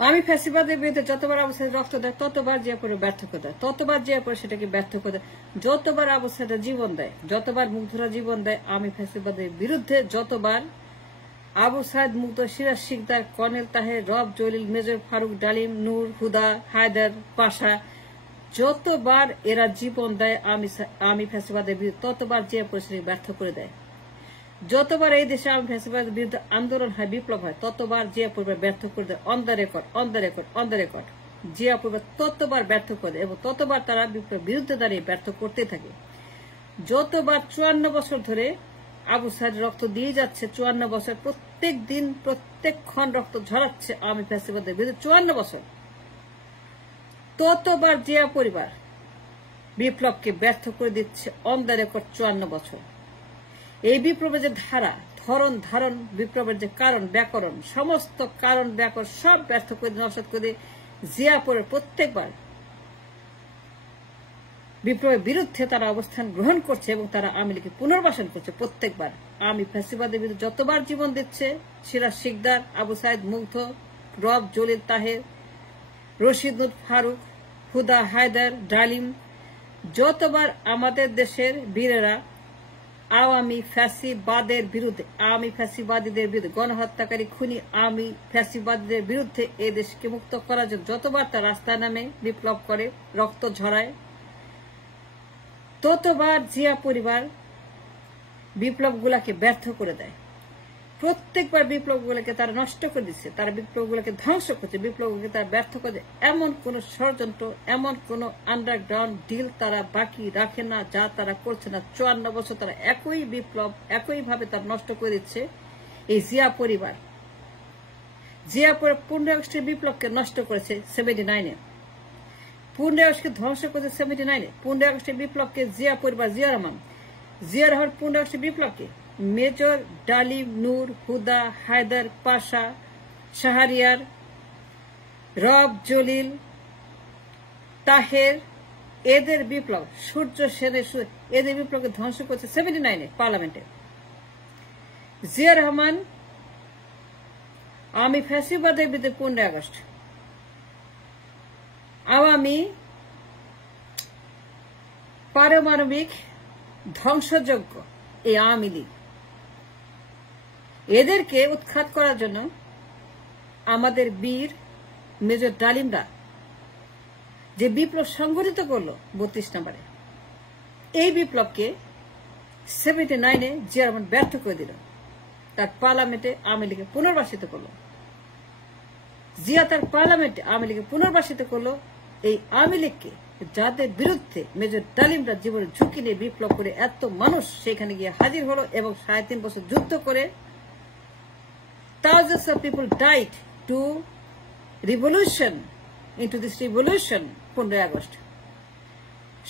আমি ফ্যাসিবাদের বিরুদ্ধে যতবার অবস্থায় রক্ত দেয় ততবার জিয়া পরে ব্যর্থ করে দেয়, ততবার জিয়া পরে সেটাকে ব্যর্থ করে দেয়, যতবার অবস্থাটা জীবন দেয়, যতবার মুগ্ধরা জীবন দেয় আমি ফ্যাসিবাদের বিরুদ্ধে, যতবার আবু সাইদ মুগ্ধ, সিরাজ শিকদার, কর্নেল তাহের, রব জলিল, মেজর ফারুক, ডালিম, নূর, হুদা, হায়দার, পাশা, যতবার এরা জীবন দেয় আমি ফ্যাসিবাদের বিরুদ্ধে ততবার জিয়া পরিস্থিতি ব্যর্থ করে দেয়। যতবার এই দেশে আমি ফ্যাসিবাদের বিরুদ্ধে আন্দোলন হয়, বিপ্লব হয়, ততবার জিয়া পরিবার ব্যর্থ করে দেয়। On the record, on the record, on the record Zia পরিবার ততবার ব্যর্থ করে দেয় এবং ততবার তারা বিপ্লব বিরুদ্ধে দাঁড়িয়ে ব্যর্থ করতে থাকে। যতবার 54 বছর ধরে আবু সাইদ রক্ত দিয়ে যাচ্ছে, 54 বছর প্রত্যেক দিন প্রত্যেকক্ষণ রক্ত ঝরাচ্ছে আমি ফ্যাসিবাদের বিরুদ্ধে 54 বছর, ততবার জিয়া পরিবার বিপ্লবকে ব্যর্থ করে দিচ্ছে। অন দ্য রেকর্ড 54 বছর। এই বিপ্লবের যে ধারা, ধরন, ধারণ, বিপ্লবের যে কারণ, ব্যাকরণ, সমস্ত কারণ ব্যাকরণ সব ব্যর্থ করে নস্বাত করে জিয়া পরে প্রত্যেকবার বিপ্লবের বিরুদ্ধে তারা অবস্থান গ্রহণ করছে এবং তারা আওয়ামী লীগকে পুনর্বাসন করছে। প্রত্যেকবার আমি ফ্যাসিবাদের বিরুদ্ধে যতবার জীবন দিচ্ছে সিরাজ শিকদার, আবু সাইদ মুগ্ধ, রব জলিল তাহের, রশিদ ফারুক, হুদা, হায়দার, ডালিম, যতবার আমাদের দেশের বীরেরা আওয়ামী ফ্যাসিবাদের বিরুদ্ধে, আওয়ামী ফ্যাসিবাদীদের বিরুদ্ধে, গণহত্যাকারী খুনি আওয়ামী ফ্যাসিবাদীদের বিরুদ্ধে এই দেশকে মুক্ত করার জন্য যতবার তার রাস্তায় নামে বিপ্লব করে, রক্ত ঝরায়, ততবার জিয়া পরিবার বিপ্লবগুলাকে ব্যর্থ করে দেয়। প্রত্যেকবার বিপ্লবগুলোকে তারা নষ্ট করে দিচ্ছে, তারা বিপ্লবগুলোকে ধ্বংস করছে, বিপ্লবগুলোকে তারা ব্যর্থ করে। এমন কোন ষড়যন্ত্র, এমন কোন আন্ডারগ্রাউন্ড ডিল তারা বাকি রাখে না যা তারা করছে না। 54 বছর তারা একই বিপ্লব একইভাবে তারা নষ্ট করে দিচ্ছে। এই জিয়া পরিবার, জিয়া পরিবার 15 আগস্টের বিপ্লবকে নষ্ট করেছে 79-এ, 15 আগস্টকে ধ্বংস করেছে 79-এ। 15 আগস্টের বিপ্লবকে জিয়া পরিবার, জিয়া রহমান 15 আগস্টের বিপ্লবকে মেজর, ডালিম, নূর, হুদা, হায়দার, পাশা, শাহরিয়ার, রব জলিল, তাহের, এদের বিপ্লব, সূর্য সেনের, এদের বিপ্লবকে ধ্বংস করেছে 79-এ পার্লামেন্টে। জিয়া রহমান আওয়ামী ফ্যাসিবাদের বিরুদ্ধে 15 আগস্ট, আওয়ামী পারমাণবিক ধ্বংসযজ্ঞ এই আওয়ামী লীগ, এদেরকে উৎখাত করার জন্য আমাদের বীর মেজর ডালিমরা যে বিপ্লব সংগঠিত করলো 32 নম্বরে, এই বিপ্লবকে 79-এ জিয়া রহমান ব্যর্থ করে দিল। তার পার্লামেন্টে আওয়ামী লীগকে পুনর্বাসিত করলো। জিয়া তার পার্লামেন্টে আওয়ামী লীগকে পুনর্বাসিত করলো। এই আওয়ামী লীগকে, যাদের বিরুদ্ধে মেজর ডালিমরা জীবনের ঝুঁকি নিয়ে বিপ্লব করে এত মানুষ সেখানে গিয়ে হাজির হলো এবং 3.5 বছর যুদ্ধ করে thousands of people died to revolution, into this revolution 15 August.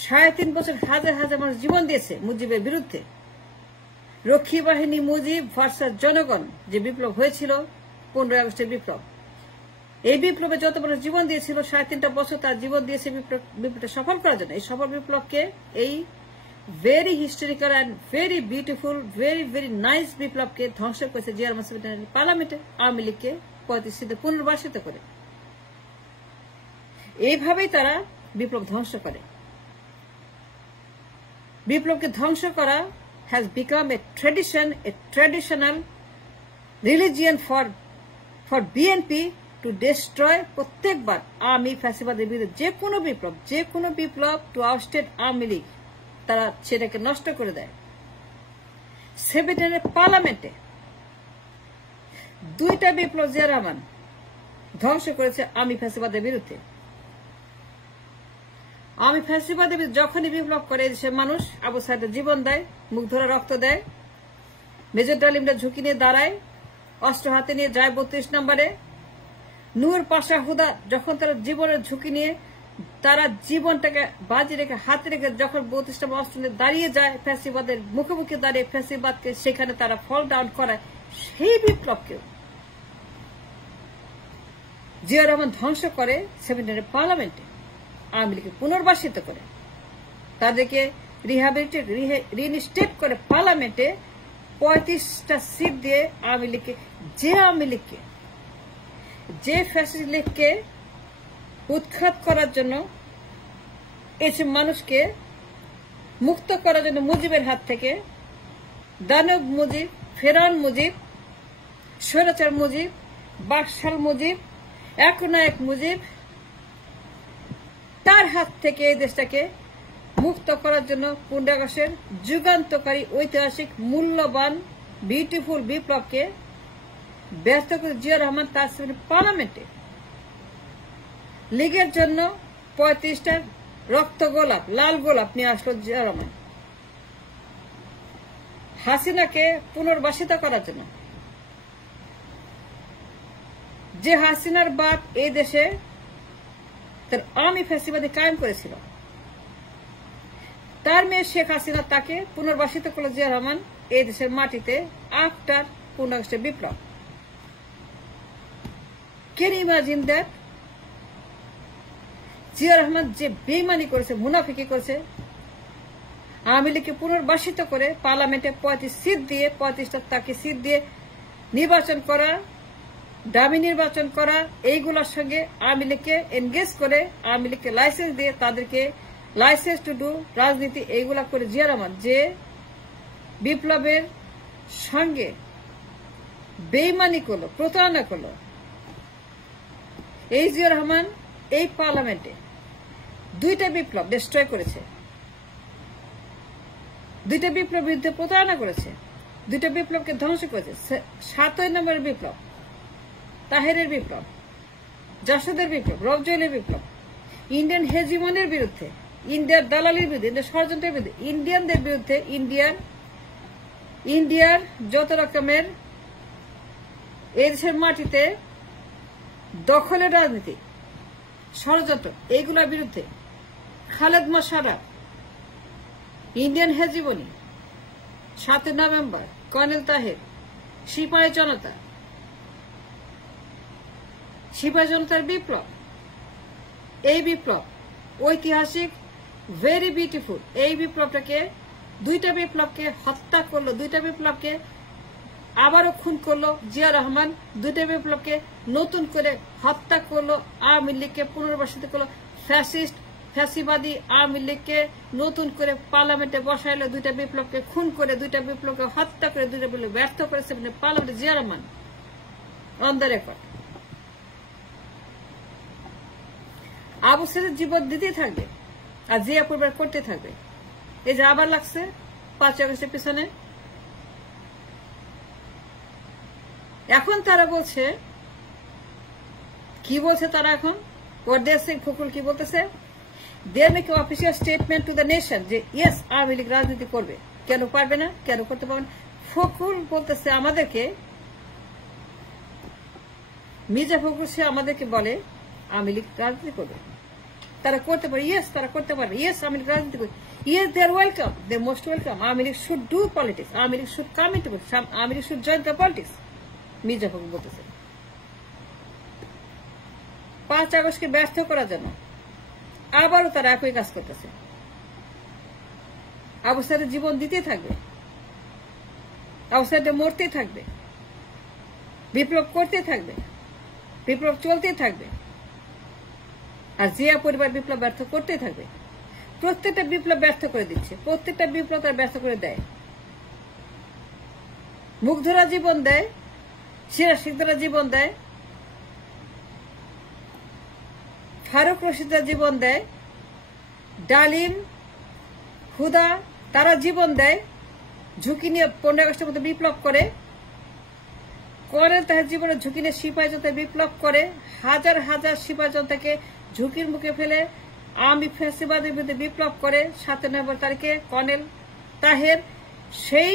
3.5 বছর হাজার হাজার মানুষ জীবন দিয়েছে মুজিবের বিরুদ্ধে। রক্ষী বাহিনী মুজিব ভার্সাস জনগণ যে বিপ্লব হয়েছিল 15 আগস্টের বিপ্লব, এই বিপ্লবে যত মানুষ জীবন দিয়েছিল 3.5 বছর তার জীবন দিয়েছে বিপ্লবটা সফল করার জন্য। এই সফল বিপ্লবকে, এই very historical and very beautiful, very very nice বিপ্লবকে ধ্বংস করেছে জিয়া রহমান পার্লামেন্টে আওয়ামী লীগকে 35 পুনর্বাসিত করে। এইভাবেই তারা বিপ্লব ধ্বংস করে। বিপ্লবকে ধ্বংস করা has become a tradition, a traditional religion for BNP to destroy প্রত্যেকবার আওয়ামী ফ্যাসিবাদের বিরুদ্ধে যে কোনো বিপ্লব টু আউটস্টেট আওয়ামী লীগ, তারা সেটাকে নষ্ট করে দেয়। 79-এর পার্লামেন্টে 2টা বিপ্লব জিয়া রহমান ধ্বংস করেছে আওয়ামী ফ্যাসিবাদের বিরুদ্ধে। আওয়ামী ফ্যাসিবাদের বিরুদ্ধে যখনই বিপ্লব করে দেশের মানুষ, আবু সাইদের জীবন দেয়, মুগ্ধরা রক্ত দেয়, মেজর ডালিমরা ঝুঁকি নিয়ে দাঁড়ায়, অস্ত্র হাতে নিয়ে যায় 32 নম্বরে। নূর, পাশা, হুদা যখন তারা জীবনের ঝুঁকি নিয়ে তারা জীবনটাকে বাজি রেখে হাতে রেখে যখন 32 নম্বর অস্ত্র নিয়ে দাঁড়িয়ে যায় ফ্যাসিবাদের মুখোমুখি দাঁড়িয়ে ফ্যাসিবাদকে সেখানে তারা ফল ডাউন করায়, সেই বিপ্লবকেও জিয়া রহমান ধ্বংস করে 79-এর পার্লামেন্টে আওয়ামী লীগকে পুনর্বাসিত করে, তাদেরকে রিইনস্টেট করে পার্লামেন্টে 35টা সিট দিয়ে আওয়ামী লীগকে, যে আওয়ামী লীগকে যে ফ্যাসিস্ট লীগকে উৎখাত করার জন্য এসব মানুষকে মুক্ত করার জন্য মুজিবের হাত থেকে দানব মুজিব, ফেরাউন মুজিব, স্বৈরাচার মুজিব, বাকশাল মুজিব, একনায়ক মুজিব, তার হাত থেকে এই দেশটাকে মুক্ত করার জন্য 15 আগস্টের যুগান্তকারী ঐতিহাসিক মূল্যবান বিউটিফুল বিপ্লবকে ব্যর্থ করে জিয়া রহমান তার পার্লামেন্টে লীগের জন্য 35টা রক্ত গোলাপ, লাল গোলাপ নিয়ে আসলো জিয়া রহমান হাসিনাকে পুনর্বাসিত করার জন্য। যে হাসিনার বাপ এই দেশে তার আওয়ামী ফ্যাসিবাদী কায়েম করেছিল, তার মেয়ে শেখ হাসিনা তাকে পুনর্বাসিত করল জিয়া রহমান এই দেশের মাটিতে আফটার 15 আগস্টের বিপ্লব। Can you imagine that? Zia Rahman যে বেইমানি করেছে, মুনাফিকি করেছে, আওয়ামী লীগকে পুনর্বাসিত করে পার্লামেন্টে 35 সিট দিয়ে, 35টা তাকে সিট দিয়ে নির্বাচন করা, দামি নির্বাচন করা, এইগুলোর সঙ্গে আওয়ামী লীগকে এনগেজ করে, আওয়ামী লীগকে লাইসেন্স দিয়ে তাদেরকে লাইসেন্স টু ডু রাজনীতি এইগুলা করে জিয়া রহমান যে বিপ্লবের সঙ্গে বেইমানি করলো, প্রতারণা করলো, এই জিয়া রহমান এই পার্লামেন্টে 2টা বিপ্লব ডিস্ট্রয় করেছে, 2টা বিপ্লব বিরুদ্ধে প্রতারণা করেছে, 2টা বিপ্লবকে ধ্বংস করেছে। 7 নম্বরের বিপ্লব, তাহেরের বিপ্লব, জাসদের বিপ্লব, রবজয়েলের বিপ্লব, ইন্ডিয়ান হেজিমনের বিরুদ্ধে, ইন্ডিয়ার দালালির বিরুদ্ধে, ইন্ডিয়ার ষড়যন্ত্রের বিরুদ্ধে, ইন্ডিয়ানদের বিরুদ্ধে, ইন্ডিয়ার যত রকমের এই দেশের মাটিতে দখলের রাজনীতি, ষড়যন্ত্র, এইগুলোর বিরুদ্ধে Khaled Mosharraf, Indian hegemony, 7 November, colonel Taher, সিপাহী জনতার বিপ্লব, এই বিপ্লব ঐতিহাসিক, ভেরি বিউটিফুল। এই বিপ্লবটাকে 2টা বিপ্লবকে হত্যা করলো, 2টা বিপ্লবকে আবারও খুন করলো জিয়া রহমান, 2টা বিপ্লবকে নতুন করে হত্যা করলো, আওয়ামী লীগকে পুনর্বাসিত করলো, ফ্যাসিবাদী আওয়ামী লীগকে নতুন করে পার্লামেন্টে বসাইলো, 2টা বিপ্লবকে খুন করে, 2টা বিপ্লবকে হত্যা করে, 2টা বিপ্লব ব্যর্থ করেছে পার্লামেন্টে Zia Rahman on the record. Abu সাইদের জীবন দিতেই থাকবে আর জিয়া পরিবার করতে থাকবে। এই যে আবার লাগছে 5 আগস্টের পিছনে। এখন তারা বলছে, কি বলছে তারা এখন? ওয়ারদেয়ার সিং ফখরুল কি বলতেছে? They are make official statement to the nation যে ইয়েস আওয়ামী লীগ রাজনীতি করবে। কেন পারবে না? কেন করতে পারবে না? ফখরুল বলতেছে আমাদেরকে, মির্জা ফখরুল সে আমাদেরকে বলে আওয়ামী লীগ রাজনীতি করবে, তারা করতে পারে। ইয়েস, তারা করতে পারবে। ইয়েস, আওয়ামী লীগ রাজনীতি করবে। Yes, they are welcome, they most welcome. Awami League should do politics, Awami League should come into politics, Awami League should join the politics. Mirza Fakhrul বলতেছে 5 আগস্টকে ব্যর্থ করার জন্য আবারও তারা একই কাজ করতেছে। আবু সাইদের জীবন দিতেই থাকবে, আবু সাইদের মরতেই থাকবে, বিপ্লব করতে থাকবে, বিপ্লব চলতেই থাকবে, আর জিয়া পরিবার বিপ্লব ব্যর্থ করতেই থাকবে। প্রত্যেকটা বিপ্লব ব্যর্থ করে দিচ্ছে, প্রত্যেকটা বিপ্লব তার ব্যর্থ করে দেয়। মুগ্ধরা জীবন দেয়, সিরাজরা জীবন দেয়, ফারুক রশিদরা জীবন দেয়, ডালিম, হুদা, তারা জীবন দেয়, ঝুঁকি নিয়ে 15 আগস্টের মতো বিপ্লব করে। কর্নেল তাহের জীবনের ঝুঁকি নিয়ে সিপাহী জনতায় বিপ্লব করে, হাজার হাজার সিপাহী জনতাকে ঝুঁকির মুখে ফেলে আওয়ামী ফ্যাসিবাদের বিরুদ্ধে বিপ্লব করে। 7 নভেম্বর তারিখে কর্নেল তাহের সেই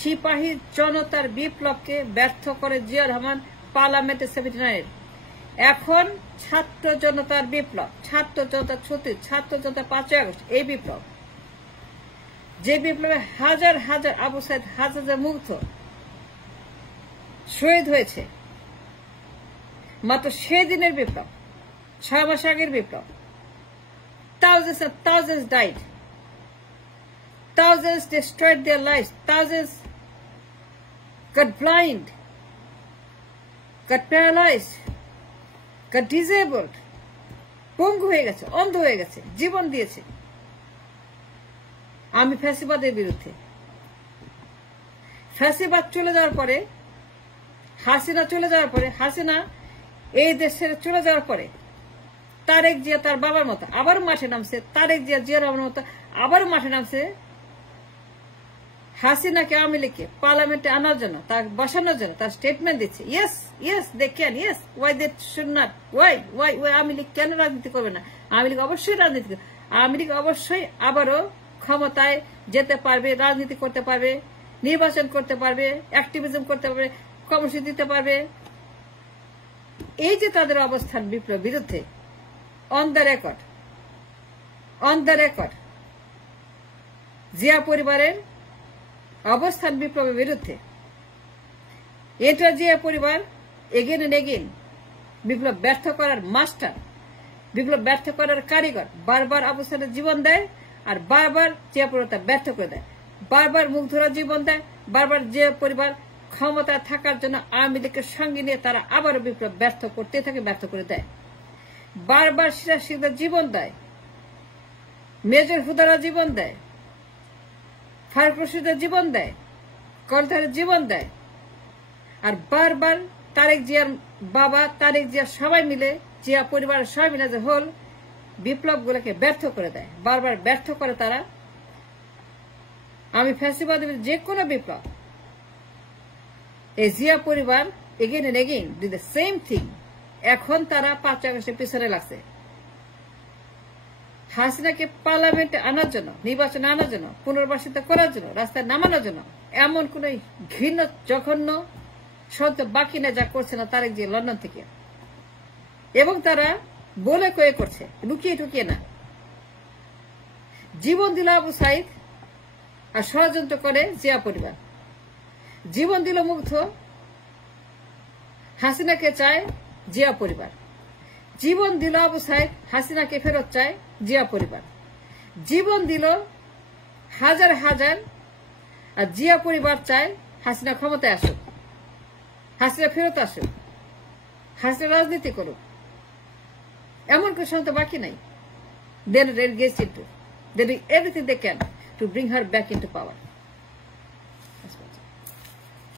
সিপাহী জনতার বিপ্লবকে ব্যর্থ করে জিয়া রহমান পার্লামেন্টে 79। এখন ছাত্র জনতার বিপ্লব, ছাত্র জনতা 36, ছাত্র জনতা 5 আগস্ট, এই বিপ্লব, যে বিপ্লবে হাজার হাজার আবু সাইদ, হাজার হাজার মুগ্ধ শহীদ হয়েছে, মাত্র সেই দিনের বিপ্লব, 6 মাস আগের বিপ্লব। Thousands and thousands died. Thousands destroyed their lives. Thousands got blind, got paralyzed, got disabled, পঙ্গু হয়ে গেছে, অন্ধ হয়ে গেছে, জীবন দিয়েছে। আমি ফ্যাসিবাদের বিরুদ্ধে। ফ্যাসিবাদ চলে যাওয়ার পরে, হাসিনা চলে যাওয়ার পরে, হাসিনা এই দেশের চলে যাওয়ার পরে তারেক জিয়া তার বাবার মতো আবার মাঠে নামছে, তারেক জিয়া জিয়া রহমানের মতো আবার মাঠে নামছে হাসিনাকে আওয়ামী লীগকে পার্লামেন্টে আনার জন্য, তার বসানোর জন্য, তার স্টেটমেন্ট দিচ্ছে। Yes yes they can, yes why they should not, why why why Awami League কেন রাজনীতি করবে না? আওয়ামী লীগ অবশ্যই রাজনীতি করবে। আওয়ামী লীগ অবশ্যই আবারও ক্ষমতায় যেতে পারবে, রাজনীতি করতে পারবে, নির্বাচন করতে পারবে, অ্যাক্টিভিজম করতে পারবে, কর্মসূচি দিতে পারবে। এই যে তাদের অবস্থান বিপ্লব বিরুদ্ধে, অন দ্য রেকর্ড জিয়া পরিবারের অবস্থান বিপ্লবের বিরুদ্ধে, এটা জিয়া পরিবার এগেন এন্ড এগেন বিপ্লব ব্যর্থ করার মাস্টার, বিপ্লব ব্যর্থ করার কারিগর। বারবার অবস্থানের জীবন দেয় আর বারবার জিয়া পরিবার ব্যর্থ করে দেয়, বারবার মুখ ধরা জীবন দেয়, বারবার জিয়া পরিবার ক্ষমতায় থাকার জন্য আওয়ামী লীগের সঙ্গে নিয়ে তারা আবারও বিপ্লব ব্যর্থ করতে থাকে, ব্যর্থ করে দেয়। বারবার সিরাজদের জীবন দেয়, মেজর হুদারা জীবন দেয়, ফারুক রশিদের জীবন দেয়, কলতারের জীবন দেয়। আর বারবার তারেক জিয়ার বাবা, তারেক জিয়া সবাই মিলে, জিয়া পরিবারের সবাই মিলে যে হোল বিপ্লব গুলোকে ব্যর্থ করে দেয়, বারবার ব্যর্থ করে তারা। আমি ফ্যাসিবাদের যে কোনো বিপ্লব, এই জিয়া পরিবার again and again do the same thing. এখন তারা 5 আগস্টের পিছনে লাগছে হাসিনাকে পার্লামেন্টে আনার জন্য, নির্বাচনে আনার জন্য, পুনর্বাসিত করার জন্য, রাস্তায় নামানোর জন্য। এমন কোন ঘৃণ্য জঘন্য শব্দ বাকি না যা করছে না তারেক জিয়া লন্ডন থেকে। এবং তারা বলে কয়ে করছে, লুকিয়ে টুকিয়ে না। জীবন দিল আবু সাইদ আর ষড়যন্ত্র করে জিয়া পরিবার। জীবন দিল মুগ্ধ, হাসিনাকে চায় জিয়া পরিবার। জীবন দিল আবু সাইদ, হাসিনাকে ফেরত চায় জিয়া পরিবার। জীবন দিল হাজার হাজার, আর জিয়া পরিবার চায় হাসিনা ক্ষমতায় আসুক, হাসিনা ফেরত আসুক, হাসিনা রাজনীতি করুক। এমন কোনো সংখ্যা বাকি নাই। They will engage into, they do everything they can to bring her back into power.